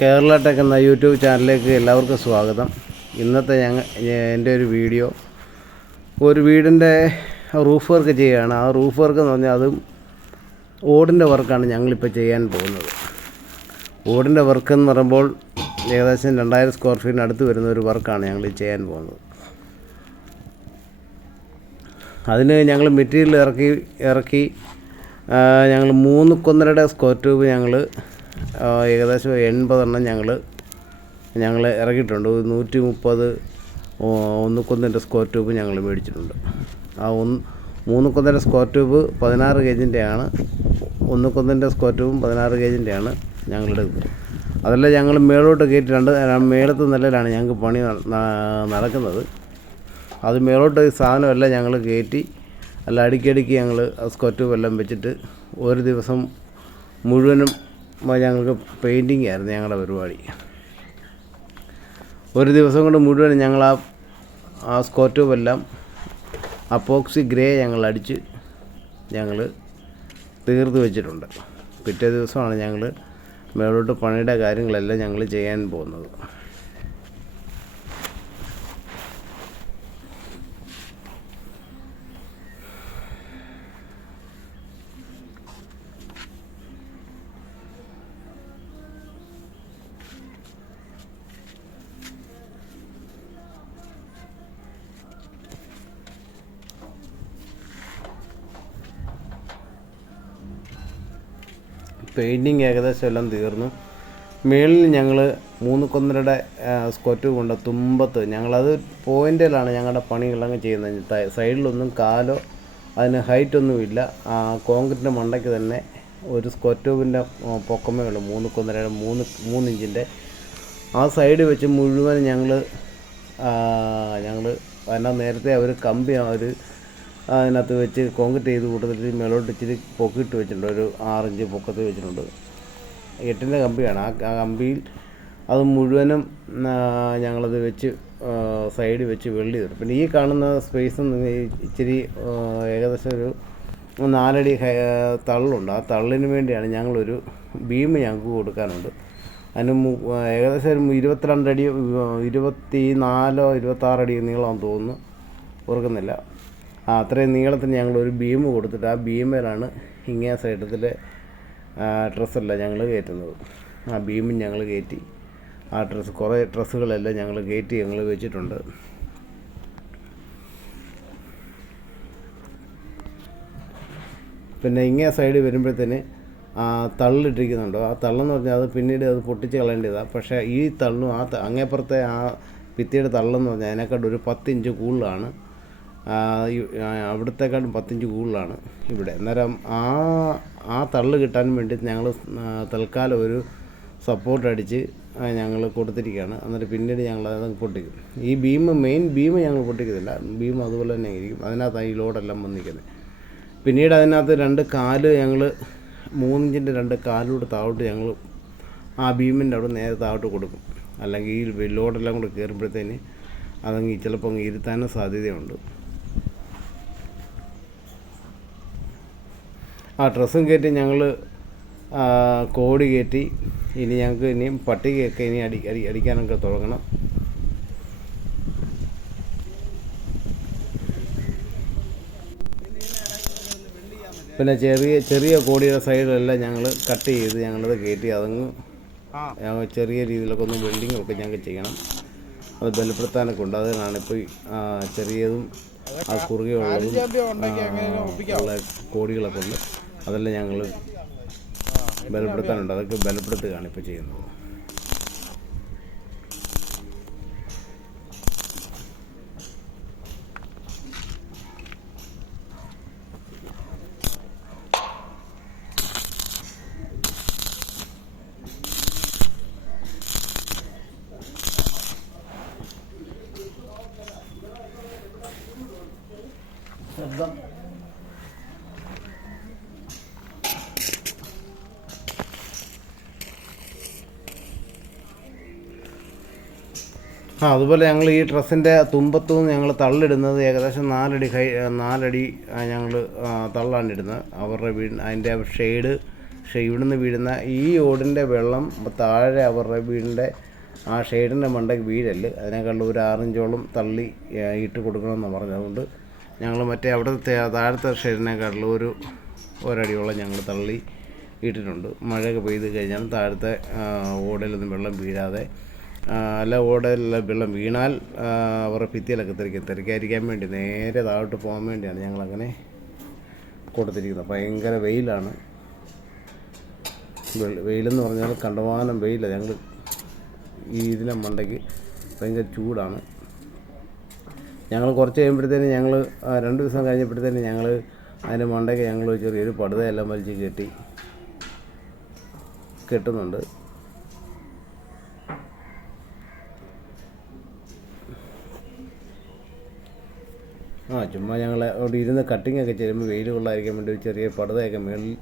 Kerala tech എന്ന YouTube ചാനലിലേക്ക് എല്ലാവർക്കും സ്വാഗതം. ഇന്നത്തെ ഞങ്ങൾ എന്റെ ഒരു വീഡിയോ. ഒരു വീടിന്റെ റൂഫ് വർക്ക് ചെയ്യുകയാണ്. ആ റൂഫ് വർക്ക് എന്ന് പറഞ്ഞാൽ അതും ഓടിന്റെ വർക്കാണ് ഞങ്ങളിപ്പോൾ ചെയ്യാൻ പോകുന്നത്. ഓടിന്റെ വർക്ക് എന്ന് പറയുമ്പോൾ ഏകദേശം രണ്ടായിരം സ്ക്വയർ ഫീറ്റിന് അടുത്ത് വരുന്ന ഒരു വർക്കാണ് ഞങ്ങൾ ചെയ്യാൻ പോകുന്നത്. അതിന് ഞങ്ങൾ മെറ്റീരിയൽ ഇറക്കി ഇറക്കി ഞങ്ങൾ മൂന്ന് കൊന്നരയുടെ സ്ക്വയർ ട്യൂബ് ഞങ്ങൾ ഏകദേശം എൺപതെണ്ണം ഞങ്ങൾ ഞങ്ങൾ ഇറക്കിയിട്ടുണ്ട്. നൂറ്റി മുപ്പത് ഒന്നുക്കൊന്നിന്റെ സ്ക്വയർ ട്യൂബ് ഞങ്ങൾ മേടിച്ചിട്ടുണ്ട്. ആ ഒന്ന് മൂന്ന് കൊന്നര സ്ക്വയർ ട്യൂബ് പതിനാറ് കേജിന്റെയാണ് ഒന്നുക്കൊന്നിന്റെ സ്ക്വയർ ട്യൂബും പതിനാറ് കേജിന്റെയാണ് ഞങ്ങളുടെ ഇത് അതല്ല ഞങ്ങൾ മേളോട്ട് കയറ്റിയിട്ടുണ്ട്. രണ്ട് മേളത്തെ നിലയിലാണ് ഞങ്ങൾക്ക് പണി നടക്കുന്നത്. അത് മേളോട്ട് സാധനമല്ല ഞങ്ങൾ കയറ്റി അല്ല അടിക്കടിക്ക് ഞങ്ങൾ സ്ക്വയർ ട്യൂബ് എല്ലാം വെച്ചിട്ട് ഒരു ദിവസം മുഴുവനും ഞങ്ങൾക്ക് പെയിന്റിങ് ആയിരുന്നു ഞങ്ങളുടെ പരിപാടി. ഒരു ദിവസം കൊണ്ട് മുഴുവൻ ഞങ്ങൾ ആ ആ സ്കോറ്റോവെല്ലാം അപ്പോക്സി ഗ്രേ ഞങ്ങൾ അടിച്ച് ഞങ്ങൾ തീർത്ത് വെച്ചിട്ടുണ്ട്. പിറ്റേ ദിവസമാണ് ഞങ്ങൾ മേളോട്ട് പണിയുടെ കാര്യങ്ങളെല്ലാം ഞങ്ങൾ ചെയ്യാൻ പോകുന്നത്. പെയിന്റിങ് ഏകദേശം എല്ലാം തീർന്നു. മേളിൽ ഞങ്ങൾ മൂന്ന് കൊന്നരുടെ സ്ക്വറ്റ് കൊണ്ട് തുമ്പത്ത് ഞങ്ങളത് പോയിന്റിലാണ് ഞങ്ങളുടെ പണികളങ്ങ് ചെയ്യുന്നത്. സൈഡിലൊന്നും കാലോ അതിന് ഹൈറ്റൊന്നുമില്ല കോൺക്രീറ്റിന്റെ മണ്ടയ്ക്ക് തന്നെ ഒരു സ്ക്വറ്റൂബിന്റെ പൊക്കമേ ഉള്ളൂ. മൂന്ന് കൊന്നരയുടെ മൂന്ന് മൂന്ന് ഇഞ്ചിന്റെ ആ സൈഡ് വെച്ച് മുഴുവൻ ഞങ്ങൾ ഞങ്ങൾ അതിനകത്ത് നേരത്തെ അവർ കമ്പി അവർ അതിനകത്ത് വെച്ച് കോൺക്രീറ്റ് ചെയ്ത് കൂട്ടത്തിൽ മേലോട്ട് ഇച്ചിരി പൊക്കിയിട്ട് വെച്ചിട്ടുണ്ട്. ഒരു ആറിഞ്ച് പൊക്കത്ത് വെച്ചിട്ടുണ്ട്. എട്ടിന്റെ കമ്പിയാണ്. ആ കമ്പിയിൽ അത് മുഴുവനും ഞങ്ങളത് വെച്ച് സൈഡ് വെച്ച് വെൽഡ് തരും പിന്നെ ഈ കാണുന്ന സ്പേസ് ഇച്ചിരി ഏകദേശം ഒരു നാലടി തള്ളുണ്ട്. ആ തള്ളിന് വേണ്ടിയാണ് ഞങ്ങളൊരു ബീം ഞങ്ങൾക്ക് കൊടുക്കാനുണ്ട്. അതിന് ഏകദേശം ഒരു ഇരുപത്തിരണ്ട് ഇരുപത്തി നാലോ ഇരുപത്താറടി നീളമാണെന്ന് തോന്നുന്നു. ഓർക്കുന്നില്ല അത്രയും നീളത്തിന് ഒരു ബീം കൊടുത്തിട്ട് ആ ബീമിലാണ് ഇങ്ങേ സൈഡത്തിലെ ഡ്രസ്സെല്ലാം ഞങ്ങൾ കയറ്റുന്നത്. ആ ബീമും ഞങ്ങൾ കയറ്റി ആ ഡ്രസ്സ് കുറേ ഡ്രസ്സുകളെല്ലാം ഞങ്ങൾ കയറ്റി ഞങ്ങൾ വെച്ചിട്ടുണ്ട്. പിന്നെ ഇങ്ങേ സൈഡ് വരുമ്പോഴത്തേന് ആ തള്ളിട്ടിരിക്കുന്നുണ്ടോ. ആ തള്ളെന്ന് പറഞ്ഞാൽ അത് പിന്നീട് അത് പൊട്ടിച്ച് കളയേണ്ടതാണ്. പക്ഷേ ഈ തള്ളും ആ അങ്ങേപ്പുറത്തെ ആ ഭിത്തിയുടെ തള്ളെന്ന് പറഞ്ഞാൽ അതിനെക്കാട്ടും ഒരു പത്തിഞ്ച് കൂടുതലാണ്. അവിടത്തെക്കാട്ടും പത്തിഞ്ച് കൂടുതലാണ് ഇവിടെ. അന്നേരം ആ ആ തള്ളു കിട്ടാൻ വേണ്ടി ഞങ്ങൾ തൽക്കാലം ഒരു സപ്പോർട്ട് അടിച്ച് ഞങ്ങൾ കൊടുത്തിരിക്കുകയാണ്. എന്നിട്ട് പിന്നീട് ഞങ്ങൾ അത് പൊട്ടിക്കും. ഈ ബീം മെയിൻ ബീം ഞങ്ങൾ പൊട്ടിക്കത്തില്ല. ബീം അതുപോലെ തന്നെ ഇരിക്കും. അതിനകത്താണ് ഈ ലോഡെല്ലാം വന്നിരിക്കുന്നത് പിന്നീട് അതിനകത്ത് രണ്ട് കാൽ ഞങ്ങൾ മൂന്നിഞ്ചിന്റെ രണ്ട് കാലിലൂടെ താഴോട്ട് ഞങ്ങൾ ആ ബീമിന്റെ അവിടെ നേരെ താഴോട്ട് കൊടുക്കും. അല്ലെങ്കിൽ ഈ ലോഡെല്ലാം കൂടെ കയറുമ്പോഴത്തേന് അതങ്ങ് ചിലപ്പോൾ അങ്ങ് ഇരുത്താനും സാധ്യതയുണ്ട്. ആ ഡ്രസ്സും കയറ്റി ഞങ്ങൾ കോടി കയറ്റി. ഇനി ഞങ്ങൾക്ക് ഇനിയും പട്ടികയൊക്കെ ഇനി അടി അടി അടിക്കാനൊക്കെ തുടങ്ങണം. പിന്നെ ചെറിയ ചെറിയ കോടിയുടെ സൈഡിലെല്ലാം ഞങ്ങൾ കട്ട് ചെയ്ത് ഞങ്ങളത് കയറ്റി അതങ്ങ് ചെറിയ രീതിയിലൊക്കെ ഒന്ന് വെൽഡിങ്ങും ഒക്കെ ഞങ്ങൾക്ക് ചെയ്യണം. അത് ബലപ്പെടുത്താനൊക്കെ ഉണ്ട്. അതിനാണ് ഇപ്പോൾ ചെറിയതും ആ കുറുകയുള്ളതും ഉള്ള കോടികളൊക്കെ ഉണ്ട്. അതെല്ലാം ഞങ്ങൾ ബലപ്പെടുത്താനുണ്ട്. അതൊക്കെ ബലപ്പെടുത്തുകയാണ് ഇപ്പോൾ ചെയ്യുന്നത്. ആ അതുപോലെ ഞങ്ങൾ ഈ ഡ്രസ്സിന്റെ തുമ്പത്തു നിന്ന് ഞങ്ങൾ തള്ളിടുന്നത് ഏകദേശം നാലടി ഹൈ നാലടി ഞങ്ങൾ തള്ളാണ്ടിടുന്നത് അവരുടെ വീട് അതിന്റെ ഷെയ്ഡ് ഇവിടുന്ന് വീഴുന്ന ഈ ഓടിന്റെ വെള്ളം താഴെ അവരുടെ വീടിന്റെ ആ ഷെയ്ഡിന്റെ മണ്ടയ്ക്ക് വീഴല്ല് അതിനേക്കാളും ഒരു ആറിഞ്ചോളം തള്ളി ഇട്ട് കൊടുക്കണമെന്ന് പറഞ്ഞതുകൊണ്ട് ഞങ്ങൾ മറ്റേ അവിടുത്തെ താഴത്തെ ഷെയ്ഡിനേക്കാളും ഒരു ഒരടിയോളം ഞങ്ങൾ തള്ളി ഇട്ടിട്ടുണ്ട്. മഴയൊക്കെ പെയ്ത് കഴിഞ്ഞാൽ താഴത്തെ ഓടയിലൊന്നും വെള്ളം വീഴാതെ അല്ല ഓടല്ല വെള്ളം വീണാൽ അവരുടെ ഭിത്തിയിലൊക്കെ തെറിക്കും തെറിക്കാതിരിക്കാൻ വേണ്ടി നേരെ താഴോട്ട് പോകാൻ വേണ്ടിയാണ് ഞങ്ങളങ്ങനെ കൊടുത്തിരിക്കുന്നത് ഭയങ്കര വെയിലാണ്. വെയിലെന്ന് പറഞ്ഞാൽ കണ്ടമാനം വെയിലാണ് ഞങ്ങൾ ഈ ഇതിനെ മണ്ടയ്ക്ക് ഭയങ്കര ചൂടാണ്. ഞങ്ങൾ കുറച്ച് കഴിയുമ്പോഴത്തേന് ഞങ്ങൾ രണ്ട് ദിവസം കഴിഞ്ഞപ്പോഴത്തേന് ഞങ്ങൾ അതിന്റെ മണ്ടയ്ക്ക് ഞങ്ങൾ ചെറിയൊരു പടുതയെല്ലാം വലിച്ച് കെട്ടി കെട്ടുന്നുണ്ട്. ആ ചുമ്മാ ഞങ്ങൾ അവിടെ ഇരുന്ന് കട്ടിങ് ഒക്കെ ചെയ്യുമ്പോൾ വെയിൽ കൊള്ളാതിരിക്കാൻ വേണ്ടി ഒരു ചെറിയ പടുതയൊക്കെ മേളിൽ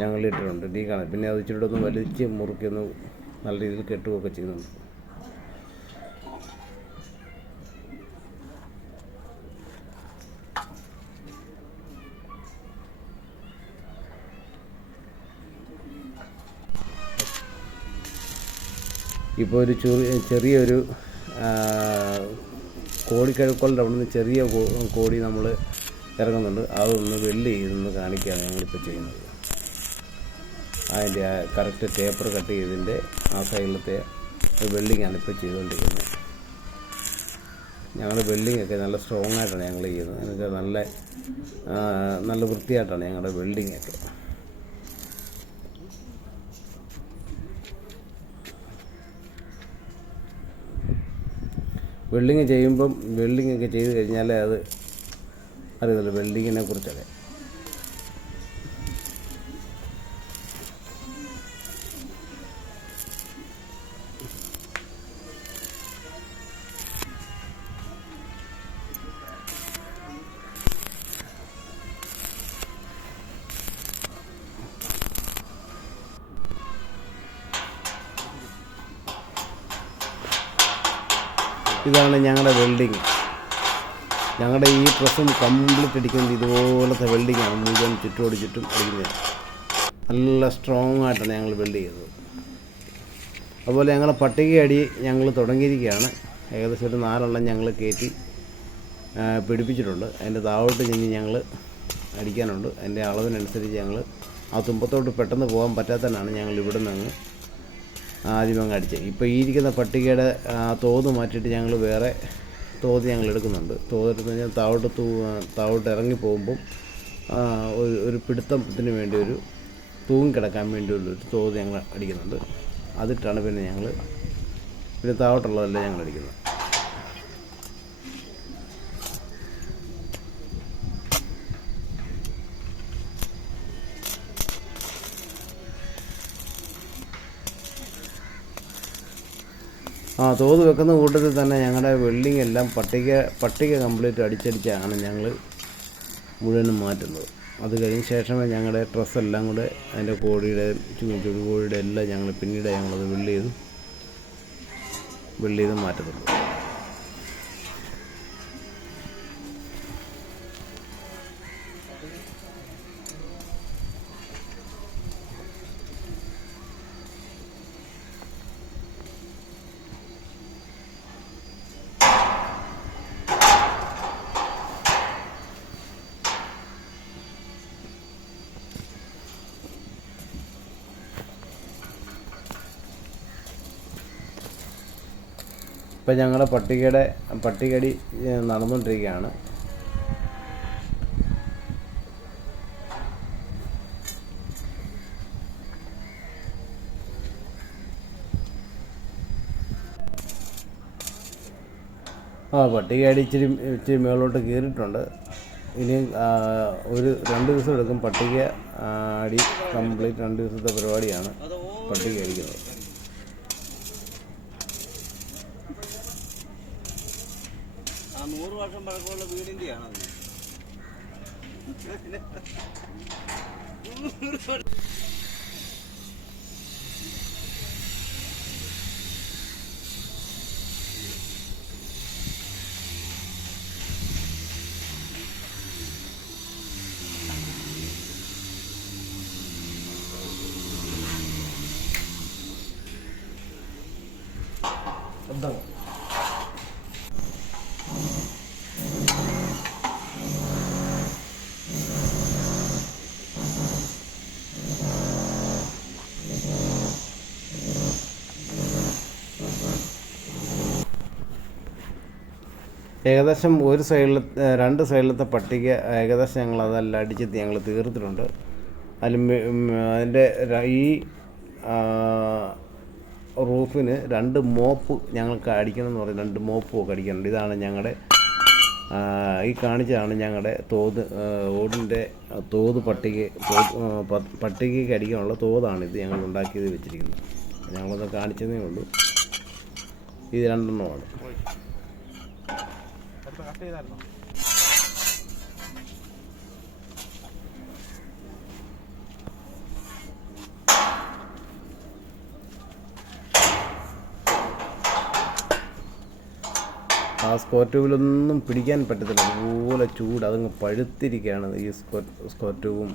ഞങ്ങൾ ഇട്ടിട്ടുണ്ട് നീ കാണാൻ പിന്നെ അത് ഇച്ചിരി ഒന്ന് വലിച്ച് മുറുക്കി ഒന്ന് നല്ല രീതിയിൽ കെട്ടുകയൊക്കെ ചെയ്യുന്നുണ്ട്. ഇപ്പോൾ ഒരു ചെറിയ ചെറിയൊരു കോടിക്കഴുക്കളുടെ അവിടെ നിന്ന് ചെറിയ കോടി നമ്മൾ ഇറങ്ങുന്നുണ്ട്. അതൊന്ന് വെള്ളി ഇതൊന്ന് കാണിക്കുകയാണ് ഞങ്ങളിപ്പോൾ ചെയ്യുന്നത്. അതിന്റെ കറക്റ്റ് ടേപ്പർ കട്ട് ചെയ്തതിന്റെ ആ സൈഡിലത്തെ വെൽഡിങ്ങാണ് ഇപ്പോൾ ചെയ്തുകൊണ്ടിരിക്കുന്നത് ഞങ്ങളുടെ വെൽഡിങ്ങൊക്കെ നല്ല സ്ട്രോങ് ആയിട്ടാണ് ഞങ്ങൾ ചെയ്യുന്നത്. നല്ല നല്ല വൃത്തിയായിട്ടാണ് ഞങ്ങളുടെ വെൽഡിംഗ് വെൽഡിങ് ചെയ്യുമ്പം വെൽഡിങ് ഒക്കെ ചെയ്ത് കഴിഞ്ഞാൽ അത് അറിയത്തുള്ളൂ. വെൽഡിങ്ങിനെ കുറിച്ചൊക്കെ. ഇതാണ് ഞങ്ങളുടെ വെൽഡിങ് ഞങ്ങളുടെ ഈ ഡ്രസ്സും കംപ്ലീറ്റ് അടിക്കുന്നത് ഇതുപോലത്തെ വെൽഡിങ്ങാണ് മുഴുവൻ ചുറ്റോട് ചുറ്റും അടിക്കുന്നത്. നല്ല സ്ട്രോങ് ആയിട്ടാണ് ഞങ്ങൾ വെൽഡ് ചെയ്തത് അതുപോലെ ഞങ്ങളുടെ പട്ടികയടി ഞങ്ങൾ തുടങ്ങിയിരിക്കുകയാണ്. ഏകദേശം ഒരു നാലെണ്ണം ഞങ്ങൾ കയറ്റി പിടിപ്പിച്ചിട്ടുണ്ട്. അതിന്റെ താഴോട്ട് ഇനി ഞങ്ങൾ അടിക്കാനുണ്ട്. അതിന്റെ അളവിനനുസരിച്ച് ഞങ്ങൾ ആ തുമ്പത്തോട്ട് പെട്ടെന്ന് പോകാൻ പറ്റാത്തതിനാണ് ഞങ്ങൾ ഇവിടെ നിന്ന് ആദ്യം അങ്ങ് അടിച്ചത് ഇപ്പോൾ ഈ ഇരിക്കുന്ന പട്ടികയുടെ തോത് മാറ്റിയിട്ട് ഞങ്ങൾ വേറെ തോത് ഞങ്ങൾ എടുക്കുന്നുണ്ട്. തോതെടുത്ത് കഴിഞ്ഞാൽ താഴോട്ട് തൂ താഴോട്ട് ഇറങ്ങി പോകുമ്പം ഒരു ഒരു പിടുത്തത്തിന് വേണ്ടി ഒരു തൂങ്ങിക്കിടക്കാൻ വേണ്ടിയുള്ളൊരു തോത് ഞങ്ങൾ അടിക്കുന്നുണ്ട്. അതിട്ടാണ് പിന്നെ ഞങ്ങൾ പിന്നെ താവോട്ടുള്ളതല്ല ഞങ്ങൾ അടിക്കുന്നത് ആ തോത് വെക്കുന്ന കൂട്ടത്തിൽ തന്നെ ഞങ്ങളുടെ വെൽഡിങ് എല്ലാം പട്ടിക പട്ടിക കംപ്ലീറ്റ് അടിച്ചടിച്ചാണ് ഞങ്ങൾ മുഴുവനും മാറ്റുന്നത്. അത് കഴിഞ്ഞ ശേഷമേ ഞങ്ങളുടെ ഡ്രസ്സെല്ലാം കൂടെ അതിന്റെ കോഴിയുടെ ചുമച്ചുടി ചുടുകോഴിയുടെ എല്ലാം ഞങ്ങൾ പിന്നീട് ഞങ്ങളത് വെള്ളി ചെയ്ത് വെള്ളി ചെയ്ത് മാറ്റത്തുള്ളൂ. ഇപ്പം ഞങ്ങളുടെ പട്ടികയുടെ പട്ടികടി നടന്നുകൊണ്ടിരിക്കുകയാണ് ആ പട്ടിക ഇച്ചിരി ഇച്ചിരി മുകളിലോട്ട് കയറിയിട്ടുണ്ട്. ഇനിയും ഒരു രണ്ട് ദിവസം എടുക്കും പട്ടിക അടി കംപ്ലീറ്റ് രണ്ട് ദിവസത്തെ പരിപാടിയാണ് പട്ടിക അടിക്കുന്നത് വീടും പഴക്കമുള്ള വീടിന്റെ ആണോ എന്താണ്? ഏകദേശം ഒരു സൈഡിൽ രണ്ട് സൈഡിലത്തെ പട്ടിക ഏകദേശം ഞങ്ങൾ അതെല്ലാം അടിച്ച് ഞങ്ങൾ തീർത്തിട്ടുണ്ട്. അതിൽ അതിന്റെ ഈ റൂഫിന് രണ്ട് മോപ്പ് ഞങ്ങൾക്ക് അടിക്കണം എന്ന് പറയും രണ്ട് മോപ്പ് ഒക്കെ അടിക്കുന്നുണ്ട്. ഇതാണ് ഞങ്ങളുടെ ഈ കാണിച്ചതാണ് ഞങ്ങളുടെ തോത് ഓടിന്റെ തോത് പട്ടിക പട്ടികയ്ക്ക് അടിക്കാനുള്ള തോതാണ് ഇത് ഞങ്ങൾ ഉണ്ടാക്കിയത് വെച്ചിരിക്കുന്നത്. ഞങ്ങളൊന്ന് കാണിച്ചതേ ഉള്ളൂ. ഇത് രണ്ടെണ്ണമാണ്. ആ സ്കോർ ട്യൂബിലൊന്നും പിടിക്കാൻ പറ്റത്തില്ല. അതുപോലെ ചൂട് അതങ്ങ് പഴുത്തിരിക്കുകയാണ് ഈ സ്കോർ സ്കോർ ട്യൂബും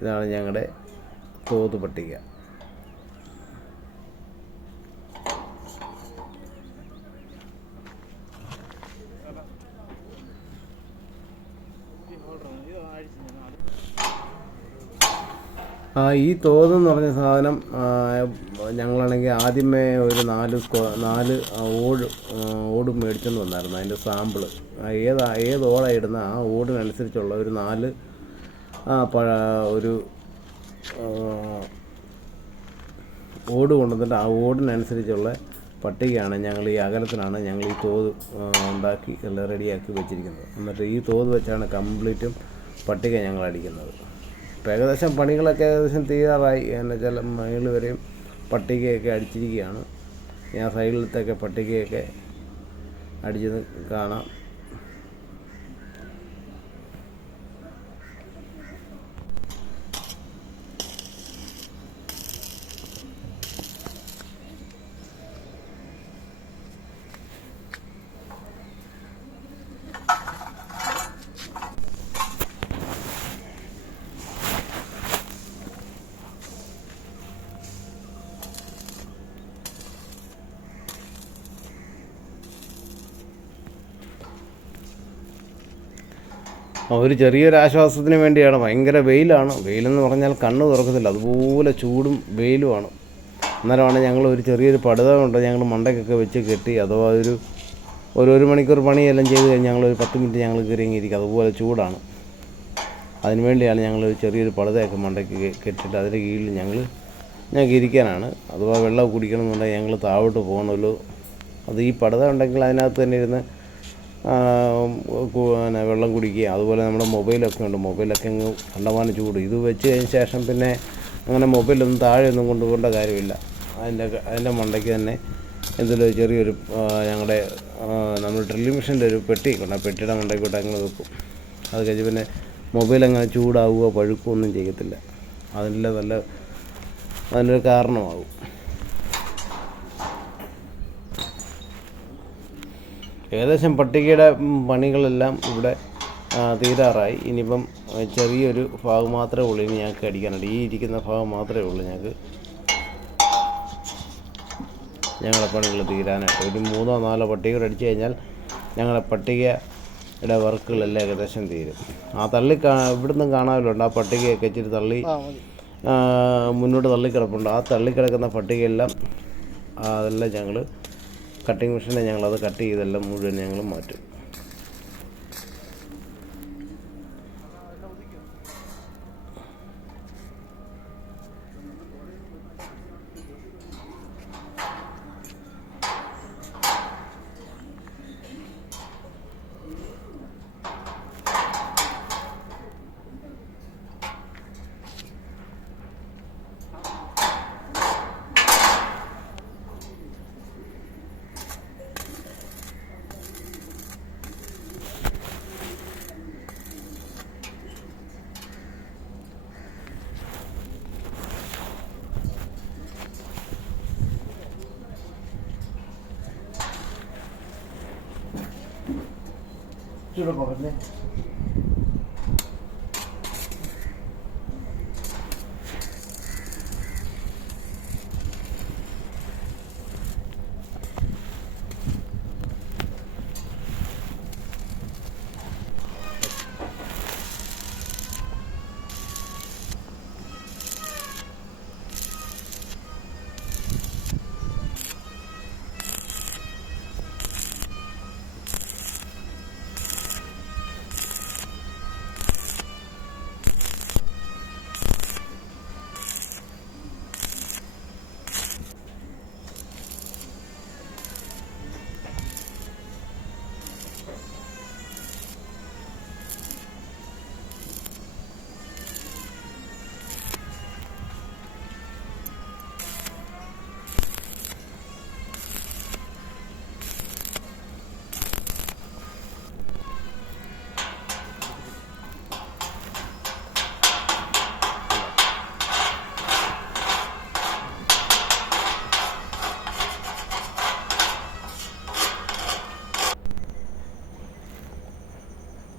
ഇതാണ് ഞങ്ങളുടെ തോത് പട്ടിക ഈ എന്ന് പറഞ്ഞ സാധനം ഞങ്ങളാണെങ്കിൽ ആദ്യമേ ഒരു നാല് സ്ക്വ നാല് ഓട് ഓട് മേടിച്ചെന്ന് വന്നായിരുന്നു. അതിന്റെ സാമ്പിൾ ഏത് ഏത് ഓടാണ് ഇടുന്ന? ആ ഓടിനനുസരിച്ചുള്ള ഒരു നാല് പഴ ഒരു ഓട് കൊണ്ടുവന്നിട്ട് ആ ഓടിനനുസരിച്ചുള്ള പട്ടികയാണ് ഞങ്ങൾ ഈ അകലത്തിനാണ് ഞങ്ങൾ ഈ തോത് ഉണ്ടാക്കി റെഡിയാക്കി വെച്ചിരിക്കുന്നത്. എന്നിട്ട് ഈ തോത് വെച്ചാണ് കംപ്ലീറ്റും പട്ടിക ഞങ്ങൾ അടിക്കുന്നത്. ഇപ്പം ഏകദേശം പണികളൊക്കെ ഏകദേശം തീരാറായി. എന്നെ വെച്ചാൽ മേളിൽ വരെയും പട്ടികയൊക്കെ അടിച്ചിരിക്കുകയാണ്. ഞാൻ സൈഡിലത്തൊക്കെ പട്ടികയൊക്കെ അടിച്ചത് കാണാം. ഒരു ചെറിയൊരു ആശ്വാസത്തിന് വേണ്ടിയാണ്. ഭയങ്കര വെയിലാണ്. വെയിലെന്ന് പറഞ്ഞാൽ കണ്ണ് തുറക്കത്തില്ല. അതുപോലെ ചൂടും വെയിലുമാണ്. അന്നേരമാണ് ഞങ്ങൾ ഒരു ചെറിയൊരു പടുത കൊണ്ട് ഞങ്ങൾ മണ്ടയ്ക്കൊക്കെ വെച്ച് കെട്ടി അഥവാ ഒരു ഒരു ഒരു മണിക്കൂർ പണിയെല്ലാം ചെയ്ത് കഴിഞ്ഞ് ഞങ്ങൾ ഒരു പത്ത് മിനിറ്റ് ഞങ്ങൾ കയറിയെങ്കിരിക്കും അതുപോലെ ചൂടാണ്. അതിനുവേണ്ടിയാണ് ഞങ്ങൾ ഒരു ചെറിയൊരു പടുതയൊക്കെ മണ്ടയ്ക്ക് കെട്ടിട്ട് അതിന്റെ കീഴിൽ ഞങ്ങൾ ഞങ്ങൾക്ക് ഇരിക്കാനാണ്. അഥവാ വെള്ളം കുടിക്കണമെന്നുണ്ടെങ്കിൽ ഞങ്ങൾ താഴോട്ട് പോകണമല്ലോ. അത് ഈ പടുത ഉണ്ടെങ്കിൽ അതിനകത്ത് തന്നെ ഇരുന്ന് പിന്നെ വെള്ളം കുടിക്കുക അതുപോലെ നമ്മുടെ മൊബൈലൊക്കെ ഉണ്ട്. മൊബൈലൊക്കെ അങ്ങ് കണ്ടമാനം ചൂട്. ഇത് വെച്ച് കഴിഞ്ഞ ശേഷം പിന്നെ അങ്ങനെ മൊബൈലൊന്നും താഴെയൊന്നും കൊണ്ടുപോകേണ്ട കാര്യമില്ല. അതിന്റെ അതിന്റെ മണ്ടയ്ക്ക് തന്നെ എന്തെങ്കിലും ചെറിയൊരു ഞങ്ങളുടെ നമ്മൾ ഡ്രില്ലിംഗ് മെഷീന്റെ ഒരു പെട്ടി കൊണ്ട് ആ പെട്ടിയുടെ മണ്ടയ്ക്കോട്ട് അങ്ങനെ വെക്കും. അത് കഴിഞ്ഞ് പിന്നെ മൊബൈൽ അങ്ങനെ ചൂടാവുകയോ പഴുക്കുകയൊന്നും ചെയ്യത്തില്ല. അതിന്റെ നല്ല അതിനൊരു കാരണമാകും. ഏകദേശം പട്ടികയുടെ പണികളെല്ലാം ഇവിടെ തീരാറായി. ഇനിയിപ്പം ചെറിയൊരു ഭാഗം മാത്രമേ ഉള്ളൂ ഇനി ഞങ്ങൾക്ക് അടിക്കാനുണ്ട് ഈ ഇരിക്കുന്ന ഭാഗം മാത്രമേ ഉള്ളൂ ഞങ്ങൾക്ക് ഞങ്ങളുടെ പണികൾ തീരാനായിട്ട്. ഒരു മൂന്നോ നാലോ പട്ടികകൾ അടിച്ചു കഴിഞ്ഞാൽ ഞങ്ങളുടെ പട്ടികയുടെ വർക്കുകളെല്ലാം ഏകദേശം തീരും. ആ തള്ളി കാ ഇവിടുന്ന് കാണാമല്ലോ ആ പട്ടികയൊക്കെ ഇച്ചിരി തള്ളി മുന്നോട്ട് തള്ളിക്കിടപ്പുണ്ട്. ആ തള്ളിക്കിടക്കുന്ന പട്ടികയെല്ലാം അതെല്ലാം ഞങ്ങൾ കട്ടിങ് മെഷീനെ ഞങ്ങളത് കട്ട് ചെയ്തെല്ലാം മുഴുവൻ ഞങ്ങൾ മാറ്റും. Şuna bakın ne.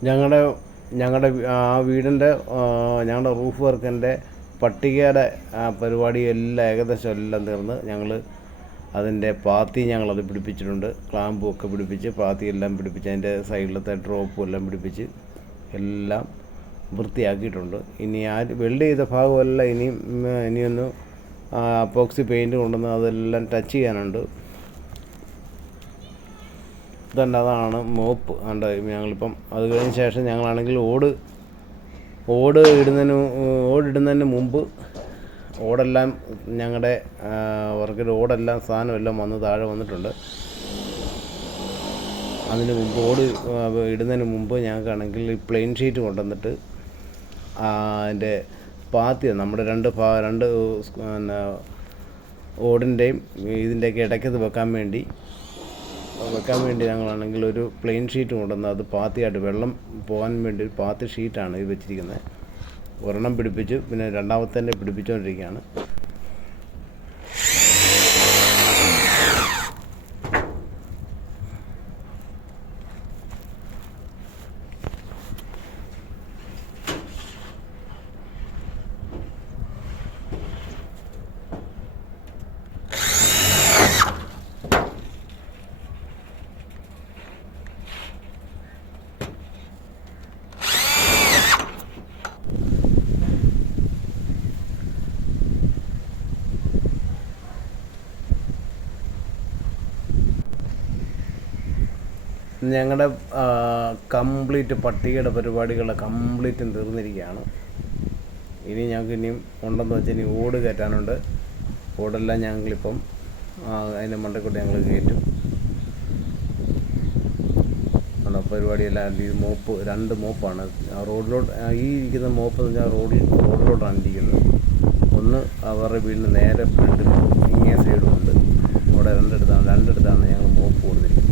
ഞങ്ങളുടെ ഞങ്ങളുടെ ആ വീടിന്റെ ഞങ്ങളുടെ റൂഫ് വർക്കിന്റെ പട്ടികയുടെ ആ, പരിപാടി എല്ലാം ഏകദേശം എല്ലാം തീർന്ന് ഞങ്ങൾ അതിന്റെ പാത്തി ഞങ്ങളത് പിടിപ്പിച്ചിട്ടുണ്ട്. ക്ലാമ്പും ഒക്കെ പിടിപ്പിച്ച് പാത്തി എല്ലാം പിടിപ്പിച്ച് അതിന്റെ സൈഡിലത്തെ ഡ്രോപ്പും എല്ലാം പിടിപ്പിച്ച് എല്ലാം വൃത്തിയാക്കിയിട്ടുണ്ട്. ഇനി ആ വെൽഡ് ചെയ്ത ഭാഗമെല്ലാം ഇനിയും ഇനിയൊന്ന് അപ്പോക്സി പെയിന്റ് കൊണ്ടുവന്ന് അതെല്ലാം ടച്ച് ചെയ്യാനുണ്ട്. ഇതല്ല അതാണ് മോപ്പ്. കണ്ട ഞങ്ങളിപ്പം അത് കഴിഞ്ഞ ശേഷം ഞങ്ങളാണെങ്കിൽ ഓട് ഓട് ഇടുന്നതിന് ഓടിടുന്നതിന് മുമ്പ് ഓടെല്ലാം ഞങ്ങളുടെ വർക്കിൽ ഓടെല്ലാം സാധനം എല്ലാം വന്ന് താഴെ വന്നിട്ടുണ്ട്. അതിന് മുമ്പ് ഓട് ഇടുന്നതിന് മുമ്പ് ഞങ്ങൾക്കാണെങ്കിൽ പ്ലെയിൻ ഷീറ്റ് കൊണ്ടുവന്നിട്ട് അതിന്റെ പാത്തി നമ്മുടെ രണ്ട് രണ്ട് പിന്നെ ഓടിന്റെയും ഇതിന്റെയൊക്കെ ഇടയ്ക്കത് വെക്കാൻ വേണ്ടി വെക്കാൻ വേണ്ടി ഞങ്ങളാണെങ്കിൽ ഒരു പ്ലെയിൻ ഷീറ്റ് കൊണ്ടുവന്ന് അത് പാത്തിയായിട്ട് വെള്ളം പോകാൻ വേണ്ടി ഒരു പാത്തി ഷീറ്റാണ് ഈ വെച്ചിരിക്കുന്നത്. ഒരെണ്ണം പിടിപ്പിച്ച് പിന്നെ രണ്ടാമത്തെ പിടിപ്പിച്ചുകൊണ്ടിരിക്കുകയാണ്. ഞങ്ങളുടെ കംപ്ലീറ്റ് പട്ടികയുടെ പരിപാടികളെ കംപ്ലീറ്റും തീർന്നിരിക്കുകയാണ് ഇനി ഞങ്ങൾക്ക് ഇനിയും ഉണ്ടെന്ന് വെച്ചാൽ ഇനി ഓട് കയറ്റാനുണ്ട്. ഓടെല്ലാം ഞങ്ങളിപ്പം അതിന്റെ മണ്ടക്കൂട്ട് ഞങ്ങൾ കയറ്റും. പരിപാടിയെല്ലാം ഈ മോപ്പ് രണ്ട് മോപ്പാണ്. റോഡിലോട്ട് ഈ ഇരിക്കുന്ന മോപ്പ് എന്ന് വെച്ചാൽ റോഡിൽ റോഡിലോട്ടാണ് ഇരിക്കുന്നത് ഒന്ന് അവരുടെ വീടിന് നേരെ ഫ്രണ്ടിൽ ഇങ്ങേ സൈഡും ഉണ്ട്. അവിടെ രണ്ടിടത്താണ് രണ്ടിടത്താണ് ഞങ്ങൾ മോപ്പ് കൊടുത്തിരിക്കുന്നത്.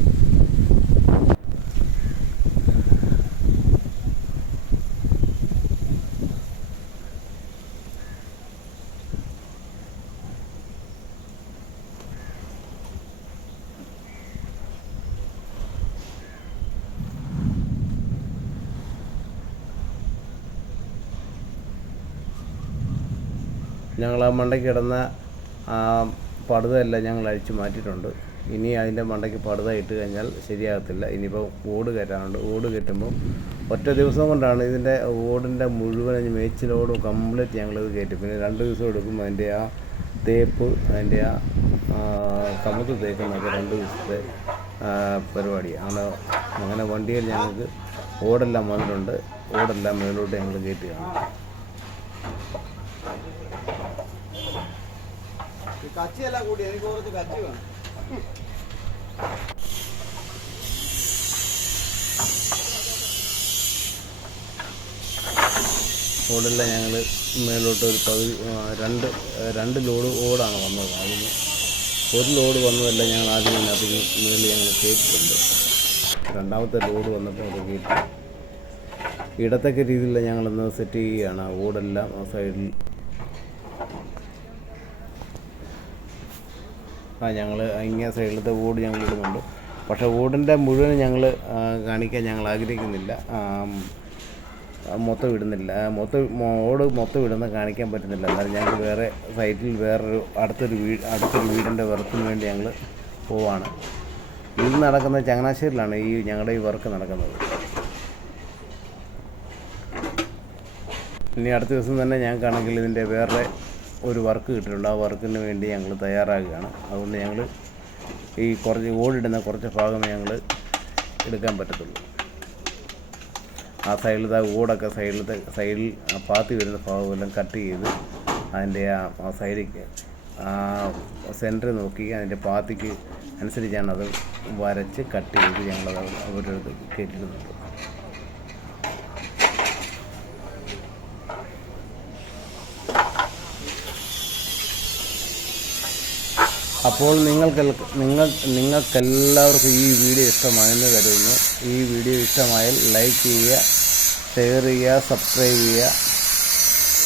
ഞങ്ങൾ ആ മണ്ടയ്ക്ക് കിടന്ന ആ പടുതയെല്ലാം ഞങ്ങൾ അഴിച്ചു മാറ്റിയിട്ടുണ്ട്. ഇനി അതിന്റെ മണ്ടയ്ക്ക് പടുത ഇട്ട് കഴിഞ്ഞാൽ ശരിയാകത്തില്ല. ഇനിയിപ്പോൾ ഓട് കയറ്റാനുണ്ട്. ഓട് കയറ്റുമ്പോൾ ഒറ്റ ദിവസം കൊണ്ടാണ് ഇതിന്റെ ഓടിന്റെ മുഴുവൻ മേച്ചിലോട് കംപ്ലീറ്റ് ഞങ്ങളിത് കയറ്റും. പിന്നെ രണ്ട് ദിവസം എടുക്കും അതിന്റെ ആ തേപ്പ് അതിന്റെ ആ കമത്ത് തേക്കുന്നൊക്കെ രണ്ട് ദിവസത്തെ പരിപാടി. ആണ് അങ്ങനെ വണ്ടിയിൽ ഞങ്ങൾക്ക് ഓടെല്ലാം വന്നിട്ടുണ്ട്. ഓടെല്ലാം മേലോട്ട് ഞങ്ങൾ കയറ്റുകയാണ്. കച്ചിയെല്ലാം കൂടി എനിക്ക് കുറച്ച് കച്ചി വേണം. ഓടെല്ലാം ഞങ്ങൾ മേലോട്ട് ഒരു പകുതി രണ്ട് രണ്ട് ലോഡ് ഓടാണ് വന്നത്. അതിന് ഒരു ലോഡ് വന്നതെല്ലാം ഞങ്ങൾ ആദ്യം തന്നെ അതിന് മേളിൽ ഞങ്ങൾ കയറ്റിയിട്ടുണ്ട് രണ്ടാമത്തെ ലോഡ് വന്നപ്പോൾ അത് കയറ്റി ഇടത്തൊക്കെ രീതിയിൽ ഞങ്ങളൊന്ന് സെറ്റ് ചെയ്യുകയാണ്. ഓടെല്ലാം ആ സൈഡിൽ ആ ഞങ്ങൾ ഇങ്ങനെ സൈഡിലത്തെ ഓട് ഞങ്ങൾ ഇടുന്നുണ്ട്. പക്ഷേ ഓടിന്റെ മുഴുവൻ ഞങ്ങൾ കാണിക്കാൻ ഞങ്ങൾ ആഗ്രഹിക്കുന്നില്ല. മൊത്തം ഇടുന്നില്ല. മൊത്തം ഓട് മൊത്തം ഇടുന്ന കാണിക്കാൻ പറ്റുന്നില്ല. എന്നാലും ഞങ്ങൾ വേറെ സൈറ്റിൽ വേറൊരു അടുത്തൊരു വീട് അടുത്തൊരു വീടിന്റെ വർക്കിന് വേണ്ടി ഞങ്ങൾ പോവാണ്. ഇത് നടക്കുന്നത് ചങ്ങനാശ്ശേരിയിലാണ് ഈ ഞങ്ങളുടെ ഈ വർക്ക് നടക്കുന്നത്. ഇനി അടുത്ത ദിവസം തന്നെ ഞങ്ങൾക്കാണെങ്കിൽ ഇതിന്റെ വേറെ ഒരു വർക്ക് കിട്ടിയിട്ടുണ്ട്. ആ വർക്കിന് വേണ്ടി ഞങ്ങൾ തയ്യാറാകുകയാണ്. അതുകൊണ്ട് ഞങ്ങൾ ഈ കുറച്ച് ഓടിടുന്ന കുറച്ച് ഭാഗം ഞങ്ങൾ എടുക്കാൻ പറ്റത്തുള്ളൂ. ആ സൈഡിലത്തെ ഓടൊക്കെ സൈഡിലത്തെ സൈഡിൽ പാത്തി വരുന്ന ഭാഗമെല്ലാം കട്ട് ചെയ്ത് അതിന്റെ ആ സൈഡിലേക്ക് ആ സെന്റർ നോക്കി അതിന്റെ പാത്തിക്ക് അനുസരിച്ചാണ് അത് വരച്ച് കട്ട് ചെയ്ത് ഞങ്ങളത് അവരുടെ അടുത്ത് അപ്പോൾ നിങ്ങൾക്ക് നിങ്ങൾ നിങ്ങൾക്കെല്ലാവർക്കും ഈ വീഡിയോ ഇഷ്ടമായെന്ന് കരുതുന്നു. ഈ വീഡിയോ ഇഷ്ടമായാൽ ലൈക്ക് ചെയ്യുക ഷെയർ ചെയ്യുക സബ്സ്ക്രൈബ് ചെയ്യുക.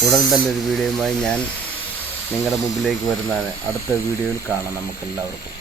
ഉടൻ തന്നെ ഒരു വീഡിയോയുമായി ഞാൻ നിങ്ങളുടെ മുമ്പിലേക്ക് വരുന്നതാണ്. അടുത്ത വീഡിയോയിൽ കാണാം നമുക്കെല്ലാവർക്കും.